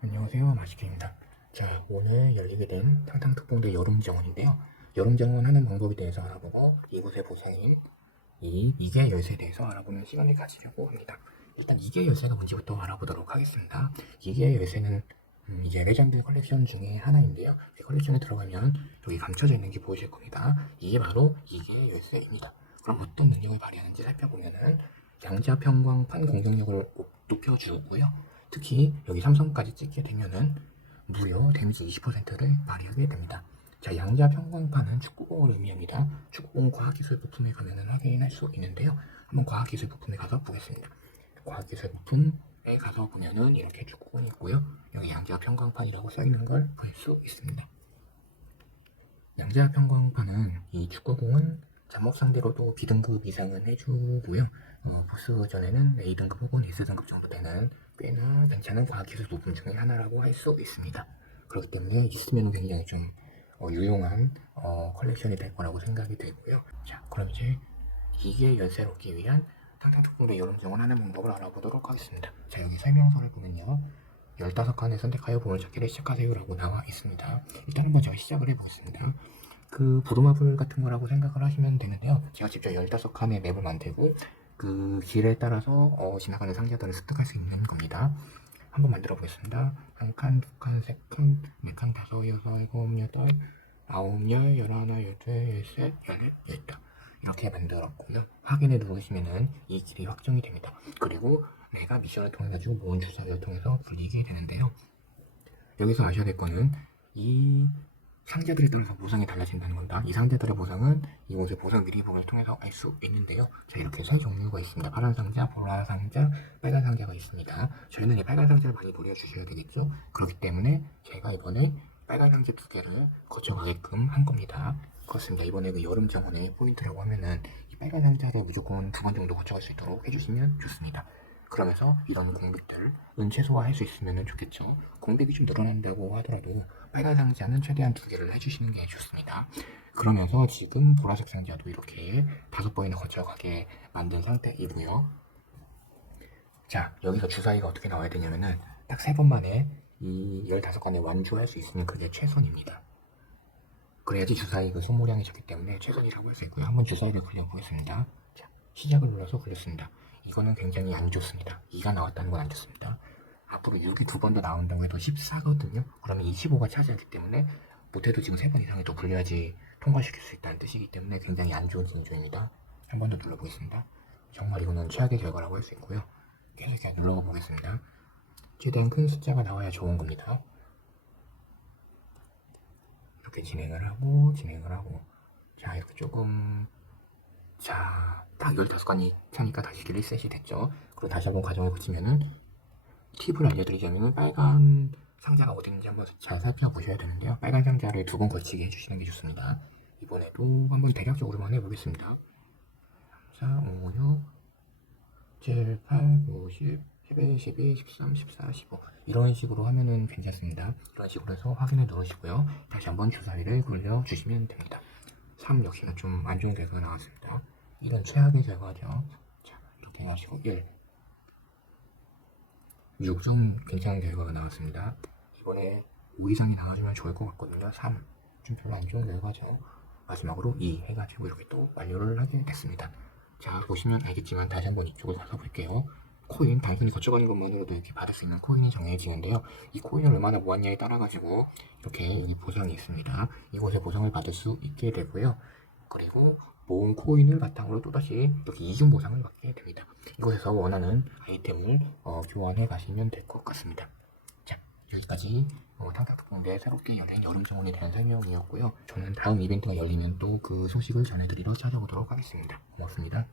안녕하세요 마시케입니다. 자 오늘 열리게 된 탕탕특공대 여름정원인데요. 여름정원 하는 방법에 대해서 알아보고 이곳의 보상인 이 이계 열쇠에 대해서 알아보는 시간을 가지려고 합니다. 일단 이계 열쇠가 뭔지부터 알아보도록 하겠습니다. 이계 열쇠는 음, 이제 레전드 컬렉션 중에 하나인데요. 이 컬렉션에 들어가면 여기 감춰져 있는 게 보이실 겁니다. 이게 바로 이계 열쇠입니다. 그럼 어떤 능력을 발휘하는지 살펴보면은 양자 평광판 공격력을 높여주고요 특히 여기 삼성까지 찍게 되면은 무려 데미지 20%를 발휘하게 됩니다. 자, 양자 평광판은 축구공을 의미합니다. 축구공 과학기술 부품에 가면은 확인할 수 있는데요. 한번 과학기술 부품에 가서 보겠습니다. 과학기술 부품에 가서 보면은 이렇게 축구공이 있고요. 여기 양자 평광판이라고 써 있는 걸 볼 수 있습니다. 양자 평광판은 이 축구공은 잠목 상대로도 B등급 이상은 해주고요. 어, 보스 전에는 A등급 혹은 S등급 정도 되는 꽤나 괜찮은 과학기술 부품 중에 하나라고 할 수 있습니다. 그렇기 때문에 있으면 굉장히 좀 어, 유용한 어, 컬렉션이 될 거라고 생각이 되고요. 자, 그럼 이제 이게 열쇠를 얻기 위한 탕탕특공대 여름 정원하는 방법을 알아보도록 하겠습니다. 자, 여기 설명서를 보면요. 15칸을 선택하여 보물찾기를 시작하세요라고 나와 있습니다. 일단 한번 제가 시작을 해보겠습니다. 그 부루마블 같은 거라고 생각을 하시면 되는데요. 제가 직접 15칸의 맵을 만들고 그 길에 따라서 어, 지나가는 상자들을 습득할 수 있는 겁니다. 한번 만들어 보겠습니다. 한 칸, 두 칸, 세 칸, 네 칸, 다섯, 여섯, 일곱, 여덟, 아홉, 열, 열하나, 열둘, 열셋, 열넷, 열다. 이렇게 만들었고요. 확인을 누르시면은 이 길이 확정이 됩니다. 그리고 내가 미션을 통해 가지고 모은 주사위를 통해서 불리게 되는데요. 여기서 아셔야 될 거는 이 상자들에 따라서 보상이 달라진다는 겁니다. 이 상자들의 보상은 이곳의 보상 미리보기를 통해서 알 수 있는데요. 자, 이렇게 세 종류가 있습니다. 파란 상자, 보라 상자, 빨간 상자가 있습니다. 저희는 이 빨간 상자를 많이 노려주셔야 되겠죠. 그렇기 때문에 제가 이번에 빨간 상자 두 개를 거쳐가게끔 한 겁니다. 그렇습니다. 이번에 그 여름 정원의 포인트라고 하면은 이 빨간 상자를 무조건 두 번 정도 거쳐갈 수 있도록 해주시면 좋습니다. 그러면서 이런 공백들은 최소화할 수 있으면 좋겠죠. 공백이 좀 늘어난다고 하더라도 빨간 상자는 최대한 두 개를 해주시는 게 좋습니다. 그러면서 지금 보라색 상자도 이렇게 다섯 번이나 거쳐가게 만든 상태이고요. 자, 여기서 주사위가 어떻게 나와야 되냐면은 딱 세 번 만에 이 15간에 완주할 수 있으면 그게 최선입니다. 그래야지 주사위 그 소모량이 적기 때문에 최선이라고 할 수 있고요. 한번 주사위를 굴려보겠습니다. 자, 시작을 눌러서 굴렸습니다. 이거는 굉장히 안 좋습니다. 2가 나왔다는 건 안 좋습니다. 앞으로 6이 두 번 더 나온다고 해도 14거든요. 그러면 25가 차지하기 때문에 못해도 지금 3번 이상이 더 굴려야지 통과시킬 수 있다는 뜻이기 때문에 굉장히 안 좋은 징조입니다. 한 번 더 눌러보겠습니다. 정말 이거는 최악의 결과라고 할 수 있고요. 계속 눌러가 보겠습니다. 최대한 큰 숫자가 나와야 좋은 겁니다. 이렇게 진행을 하고 진행을 하고 자 이렇게 조금 자, 딱 15간이 켜니까 다시 리셋이 됐죠. 그리고 다시 한번 과정을 거치면은 팁을 알려드리자면 빨간 상자가 어디 있는지 한번 잘 살펴보셔야 되는데요. 빨간 상자를 두 번 걸치게 해주시는 게 좋습니다. 이번에도 한번 대략적으로만 해보겠습니다. 4, 5, 6, 7, 8, 9, 10, 11, 12, 13, 14, 15 이런 식으로 하면은 괜찮습니다. 이런 식으로 해서 확인을 누르시고요. 다시 한번 주사위를 굴려주시면 됩니다. 3 역시나 좀 안 좋은 결과가 나왔습니다. 이건 최악의 결과죠. 자, 이렇게 해가지고 1. 6 좀 괜찮은 결과가 나왔습니다. 이번에 5 이상이 나와주면 좋을 것 같거든요. 3. 좀 별로 안 좋은 결과죠. 마지막으로 2 해가지고 이렇게 또 완료를 하게 됐습니다. 자, 보시면 알겠지만 다시 한번 이쪽으로 가서 볼게요. 코인 단순히 거쳐가는 것만으로도 이렇게 받을 수 있는 코인이 정해지는데요. 이 코인을 얼마나 모았냐에 따라 가지고 이렇게 여기 보상이 있습니다. 이곳에 보상을 받을 수 있게 되고요. 그리고 모은 코인을 바탕으로 또다시 이렇게 이중 보상을 받게 됩니다. 이곳에서 원하는 아이템을 어, 교환해 가시면 될 것 같습니다. 자, 여기까지 어, 탕탕특공대 새롭게 열린 여름 정원에 대한 설명이었고요. 저는 다음 이벤트가 열리면 또 그 소식을 전해드리러 찾아오도록 하겠습니다. 고맙습니다.